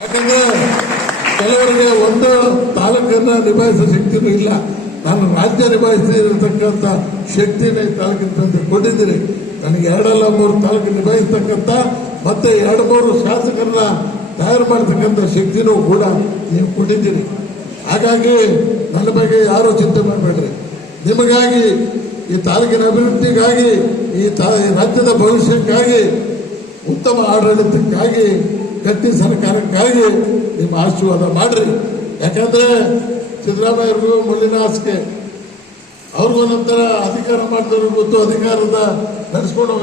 ಯಾಕಂದ್ರೆ ಕೆಲವರಿಗೆ ಒಂದು ತಾಲೂಕನ್ನ ನಿಭಾಯಿಸೋ ಶಕ್ತಿನೂ ಇಲ್ಲ. ನಾನು ರಾಜ್ಯ ನಿಭಾಯಿಸಿರ್ತಕ್ಕಂಥ ಶಕ್ತಿನ ಈ ತಾಲೂಕಿನ ತಂದು ಕೊಟ್ಟಿದ್ದೀರಿ ನನಗೆ ಎರಡಲ್ಲ ಮೂರು ತಾಲೂಕು ನಿಭಾಯಿಸ್ತಕ್ಕಂಥ ಮತ್ತೆ ಎರಡು ಮೂರು ಶಾಸಕರನ್ನ ತಯಾರು ಮಾಡತಕ್ಕಂಥ ಶಕ್ತಿನೂ ಕೂಡ ನೀವು ಕೊಟ್ಟಿದ್ದೀರಿ. ಹಾಗಾಗಿ ನನ್ನ ಬಗ್ಗೆ ಯಾರೂ ಚಿಂತೆ ಮಾಡಬೇಡ್ರಿ. ನಿಮಗಾಗಿ ಈ ತಾಲೂಕಿನ ಅಭಿವೃದ್ಧಿಗಾಗಿ ಈ ರಾಜ್ಯದ ಭವಿಷ್ಯಕ್ಕಾಗಿ ಉತ್ತಮ ಆಡಳಿತಕ್ಕಾಗಿ, ಗಟ್ಟಿ ಸರ್ಕಾರಕ್ಕಾಗಿ ನಿಮ್ಮ ಆಶೀರ್ವಾದ ಮಾಡ್ರಿ. ಯಾಕಂದ್ರೆ ಸಿದ್ದರಾಮಯ್ಯರಿಗೂ ಮುಳ್ಳಿನ ಹಾಸಿಗೆ. ಅವ್ರಿಗೂ ನಂತರ ಅಧಿಕಾರ ಮಾಡಿದವ್ರಿಗೆ ಗೊತ್ತು, ಅಧಿಕಾರದ ನಡೆಸ್ಕೊಂಡು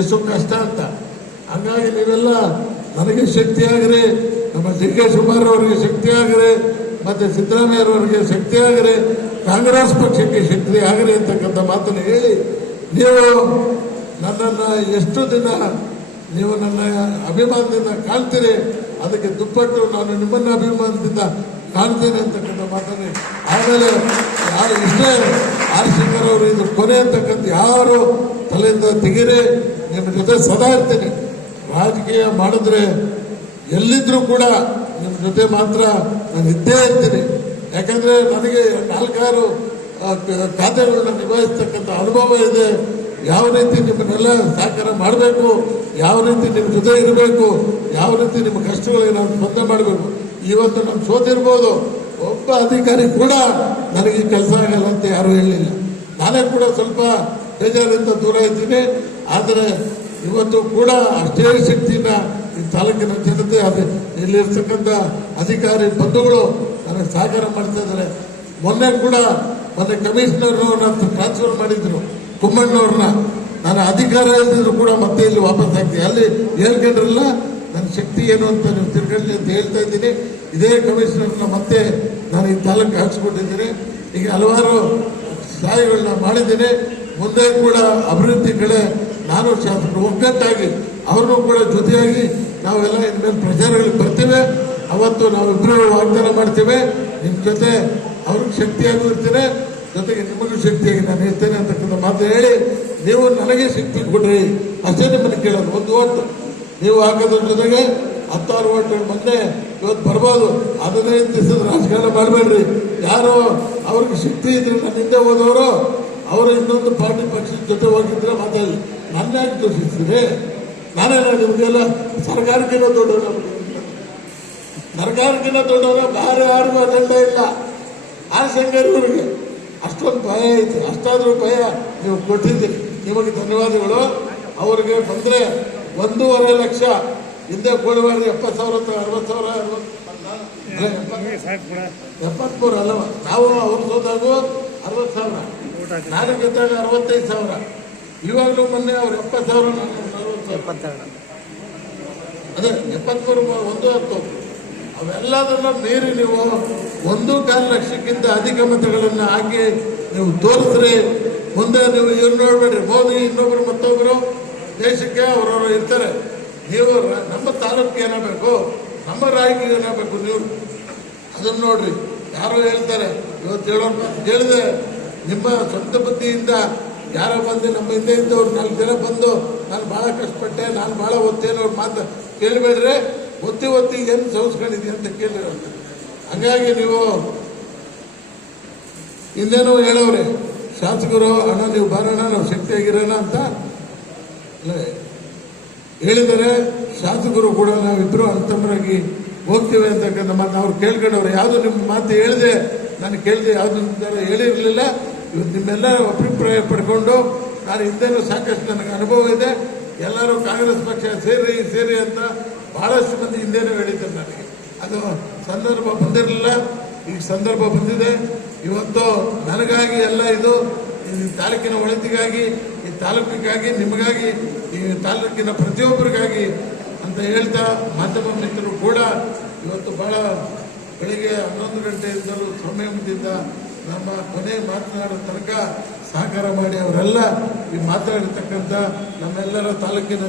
ಎಷ್ಟು ಕಷ್ಟ ಅಂತ. ಹಂಗಾಗಿ ನೀವೆಲ್ಲ ನನಗೆ ಶಕ್ತಿ ಆಗ್ರಿ, ನಮ್ಮ ಡಿ ಕೆ ಶಿವಕುಮಾರ್ ಅವರಿಗೆ ಶಕ್ತಿ ಆಗ್ರಿ, ಮತ್ತೆ ಸಿದ್ದರಾಮಯ್ಯವರಿಗೆ ಶಕ್ತಿ ಆಗ್ರಿ, ಕಾಂಗ್ರೆಸ್ ಪಕ್ಷಕ್ಕೆ ಶಕ್ತಿ ಆಗ್ರಿ ಅಂತಕ್ಕಂಥ ಮಾತನ್ನು ಹೇಳಿ, ನೀವು ನನ್ನನ್ನು ಎಷ್ಟು ದಿನ ನೀವು ನನ್ನ ಅಭಿಮಾನದಿಂದ ಕಾಣ್ತೀರಿ. ಅದಕ್ಕೆ ದುಪ್ಪಟ್ಟು ನಾನು ನಿಮ್ಮನ್ನ ಅಭಿಮಾನದಿಂದ ಕಾಣ್ತೇನೆ ಅಂತಕ್ಕಂಥ ಮಾತನ್ನೇ. ಆಮೇಲೆ ಯಾರು ಇಷ್ಟೇ ಆರ್ಶಂಕರ್ ಅವರು ಇದು ಕೊನೆ ಅಂತಕ್ಕಂಥ ಯಾರು ತಲೆಯಿಂದ ತೆಗೀರಿ. ನಿಮ್ಮ ಜೊತೆ ಸದಾ ಇರ್ತೀನಿ. ರಾಜಕೀಯ ಮಾಡಿದ್ರೆ ಎಲ್ಲಿದ್ರೂ ಕೂಡ ನಿಮ್ಮ ಜೊತೆ ಮಾತ್ರ ನಾನು ಇದ್ದೇ ಇರ್ತೀನಿ. ಯಾಕಂದ್ರೆ ನನಗೆ ನಾಲ್ಕಾರು ಖಾತೆಗಳನ್ನ ನಿಭಾಯಿಸ್ತಕ್ಕಂಥ ಅನುಭವ ಇದೆ. ಯಾವ ರೀತಿ ನಿಮ್ಮನ್ನೆಲ್ಲ ಸಹಕಾರ ಮಾಡಬೇಕು, ಯಾವ ರೀತಿ ನಿಮ್ಮ ಜೊತೆ ಇರಬೇಕು, ಯಾವ ರೀತಿ ನಿಮ್ಮ ಕಷ್ಟಗಳಿಗೆ ನಾವು ಸ್ಪಂದನೆ ಮಾಡಬೇಕು. ಇವತ್ತು ನಮ್ಮ ಸೋತಿರ್ಬೋದು ಒಬ್ಬ ಅಧಿಕಾರಿ ಕೂಡ ನನಗೆ ಕೆಲಸ ಆಗಲ್ಲ ಅಂತ ಯಾರು ಹೇಳಲಿಲ್ಲ. ನಾನೇ ಕೂಡ ಸ್ವಲ್ಪ ಬೇಜಾರಿಂದ ದೂರ ಇದ್ದೀನಿ. ಆದರೆ ಇವತ್ತು ಕೂಡ ಅಷ್ಟೇ ಶಕ್ತಿನ ಈ ತಾಲೂಕಿನ ಜನತೆ ಅದು ಇಲ್ಲಿರ್ತಕ್ಕಂಥ ಅಧಿಕಾರಿ ಬಂಧುಗಳು ನನಗೆ ಸಹಕಾರ ಮಾಡ್ತಾ ಇದ್ದಾರೆ. ಮೊನ್ನೆ ಕೂಡ ಮೊನ್ನೆ ಕಮಿಷನರ್ನ ಟ್ರಾನ್ಸ್ಫರ್ ಮಾಡಿದ್ರು. ಕುಮ್ಮಣ್ಣವ್ರನ್ನ ನಾನು ಅಧಿಕಾರ ಇಲ್ದಿದ್ರು ಕೂಡ ಮತ್ತೆ ಇಲ್ಲಿ ವಾಪಸ್ ಆಗ್ತೀನಿ. ಅಲ್ಲಿ ಹೇಳ್ಕೊಂಡ್ರಲ್ಲ, ನನ್ನ ಶಕ್ತಿ ಏನು ಅಂತ ನೀವು ತಿಳ್ಕೊಳ್ಳಿ ಅಂತ ಹೇಳ್ತಾ ಇದ್ದೀನಿ. ಇದೇ ಕಮಿಷನರ್ನ ಮತ್ತೆ ನಾನು ಈ ತಾಲೂಕು ಹಾಕ್ಸ್ಕೊಂಡಿದ್ದೀನಿ ಈಗ ಹಲವಾರು ಸಹಾಯಗಳನ್ನ ಮಾಡಿದ್ದೀನಿ. ಮುಂದೆ ಕೂಡ ಅಭಿವೃದ್ಧಿ ಕಡೆ ನಾನು ಶಾಸಕರು ಒಗ್ಗಟ್ಟಾಗಿ, ಅವ್ರನ್ನೂ ಕೂಡ ಜೊತೆಯಾಗಿ ನಾವೆಲ್ಲ ಇನ್ಮೇಲೆ ಪ್ರಚಾರಗಳಿಗೆ ಬರ್ತೇವೆ. ಅವತ್ತು ನಾವು ಇಬ್ಬರು ವಾಗ್ದಾನ ಮಾಡ್ತೇವೆ. ನಿಮ್ಮ ಜೊತೆ ಅವ್ರಿಗೆ ಶಕ್ತಿಯಾಗೂ ಇರ್ತೇನೆ ಜೊತೆಗೆ ನಿಮಗೂ ಶಕ್ತಿಯಾಗಿ ನಾನು ಇರ್ತೇನೆ ಅಂತಕ್ಕಂಥ ಮಾತು ಹೇಳಿ, ನೀವು ನನಗೆ ಶಕ್ತಿ ಕೊಡ್ರಿ. ಅಷ್ಟೇ ನಿಮ್ಮನ್ನು ಕೇಳೋದು. ಒಂದು ಓಟ್ ನೀವು ಹಾಕೋದ್ರ ಜೊತೆಗೆ ಹತ್ತಾರು ಓಟ್ ಮೊನ್ನೆ ಇವತ್ತು ಬರ್ಬೋದು. ಅದನ್ನೇ ದಿವಸದ ರಾಜಕಾರಣ ಮಾಡಬೇಡ್ರಿ. ಯಾರು ಅವ್ರಿಗೆ ಶಕ್ತಿ ಇದ್ರೆ ನನ್ನ ಹಿಂದೆ ಹೋದವರು, ಅವರು ಇನ್ನೊಂದು ಪಾರ್ಟಿ ಪಕ್ಷದ ಜೊತೆ ಹೋಗಿದ್ರೆ ಮತ್ತೆ ನನ್ನ ದೂಷಿಸ್ತೀರಿ? ನಾನೇನ ನಿಮಗೆಲ್ಲ ಸರ್ಕಾರಕ್ಕಿಂತ ದೊಡ್ಡವರು ಸರ್ಕಾರಕ್ಕಿಂತ ದೊಡ್ಡವರು ಬೇರೆ ಯಾರಿಗೂ ಅಜೆಂಡ ಇಲ್ಲ. ಆಶಂಕರ್ ಇವರಿಗೆ ಅಷ್ಟೊಂದು ಭಯ ಐತಿ. ಅಷ್ಟಾದರೂ ಭಯ ನೀವು ಕೊಟ್ಟಿದ್ದೀರಿ. ನಿಮಗೆ ಧನ್ಯವಾದಗಳು. ಅವರಿಗೆ ಬಂದರೆ ಒಂದೂವರೆ ಲಕ್ಷ ಹಿಂದೆ ಕೊಡಬಾರ್ದು ಎಪ್ಪತ್ತು ಸಾವಿರ ಅಥವಾ ಅರವತ್ತು ಸಾವಿರ ಎಪ್ಪತ್ಮೂರು ಅಲ್ಲವ? ನಾವು ಅವ್ರು ಸೋತಾಗೂ ಅರವತ್ತು ಸಾವಿರ. ನಾನು ಗೆದ್ದಾಗ ಅರವತ್ತೈದು ಸಾವಿರ. ಇವಾಗಲೂ ಮೊನ್ನೆ ಅವ್ರು ಎಪ್ಪತ್ತು ಸಾವಿರ ನಾನು ಅರವತ್ತು ಸಾವಿರ. ಅದೇ ಎಪ್ಪತ್ಮೂರು ಒಂದು ಹತ್ತು. ಅವೆಲ್ಲದನ್ನ ಮೀರಿ ನೀವು ಒಂದು ಕಾಲು ಲಕ್ಷಕ್ಕಿಂತ ಅಧಿಕ ಮತಗಳನ್ನು ಹಾಕಿ ನೀವು ತೋರಿಸ್ರಿ. ಮುಂದೆ ನೀವು ಇವ್ರು ನೋಡ್ಬೇಡ್ರಿ. ಮೋದಿ ಇನ್ನೊಬ್ರು ಮತ್ತೊಬ್ರು ದೇಶಕ್ಕೆ ಅವರವರು ಇರ್ತಾರೆ. ನೀವು ನಮ್ಮ ತಾಲೂಕಿಗೆ ಏನಾಗಬೇಕು ನಮ್ಮ ರಾಯಿಗೆ ಏನಾಗಬೇಕು ನೀವು? ಅದನ್ನ ನೋಡ್ರಿ. ಯಾರು ಹೇಳ್ತಾರೆ. ಇವತ್ತು ಹೇಳೋರು ಹೇಳಿದೆ ನಿಮ್ಮ ಸ್ವಂತ ಬುದ್ಧಿಯಿಂದ ಯಾರೋ ಬಂದು ನಮ್ಮ ಹಿಂದೆ ಇದ್ದವ್ರು ನಾಲ್ಕು ಜನ ಬಂದು, ನಾನು ಭಾಳ ಕಷ್ಟಪಟ್ಟೆ, ನಾನು ಭಾಳ ಓದ್ತೇನೆ ಅವ್ರು ಮಾತು ಕೇಳಬೇಡ್ರೆ. ಒತ್ತಿ ಒತ್ತಿ ಏನು ಸೌಸ್ಕೊಂಡಿದ್ದೆ ಅಂತ ಕೇಳಿರೋ ಹಂಗಾಗಿ ನೀವು ಇನ್ನೇನೋ ಹೇಳೋರೆ ಶಾಸಕರು, ಅಣ್ಣ ನೀವು ಬರೋಣ ನಾವು ಶಕ್ತಿಯಾಗಿರೋಣ ಅಂತ. ಹೇಳಿದರೆ ಶಾಸಕರು ಕೂಡ ನಾವಿಬ್ರು ಅಂತಂದ್ರಾಗಿ ಹೋಗ್ತೇವೆ ಅಂತಕ್ಕಂಥ ಮಾತು ಅವ್ರು ಕೇಳ್ಕೊಂಡವ್ರು. ಯಾವುದು ನಿಮ್ಮ ಮಾತು ಹೇಳಿದೆ, ನಾನು ಕೇಳಿದೆ ಯಾವುದು ಹೇಳಿರಲಿಲ್ಲ. ಇವತ್ತು ನಿಮ್ಮೆಲ್ಲ ಅಭಿಪ್ರಾಯ ಪಡ್ಕೊಂಡು ನಾನು ಹಿಂದೆನೂ ಸಾಕಷ್ಟು ನನಗೆ ಅನುಭವ ಇದೆ. ಎಲ್ಲರೂ ಕಾಂಗ್ರೆಸ್ ಪಕ್ಷ ಸೇರಿ ಸೇರಿ ಅಂತ ಬಹಳಷ್ಟು ಮಂದಿ ಹಿಂದೇನು ಹೇಳಿದ್ದಾರೆ ನನಗೆ. ಅದು ಸಂದರ್ಭ ಬಂದಿರಲಿಲ್ಲ, ಈಗ ಸಂದರ್ಭ ಬಂದಿದೆ. ಇವತ್ತು ನನಗಾಗಿ ಎಲ್ಲ ಇದು, ಈ ತಾಲೂಕಿನ ಒಳಿತಿಗಾಗಿ, ಈ ತಾಲೂಕಿಗಾಗಿ, ನಿಮಗಾಗಿ, ಈ ತಾಲೂಕಿನ ಪ್ರತಿಯೊಬ್ಬರಿಗಾಗಿ ಅಂತ ಹೇಳ್ತಾ ಮಾಧ್ಯಮ ಮಿತ್ರರು ಕೂಡ ಇವತ್ತು ಬಹಳ ಬೆಳಿಗ್ಗೆ ಹನ್ನೊಂದು ಗಂಟೆಯಿಂದಲೂ ಸಂಯಮದಿಂದ ನಮ್ಮ ಕೊನೆ ಮಾತನಾಡೋ ತನಕ ಸಹಕಾರ ಮಾಡಿ ಅವರೆಲ್ಲ ಈ ಮಾತಾಡಿರ್ತಕ್ಕಂಥ ನಮ್ಮೆಲ್ಲರ ತಾಲೂಕಿನ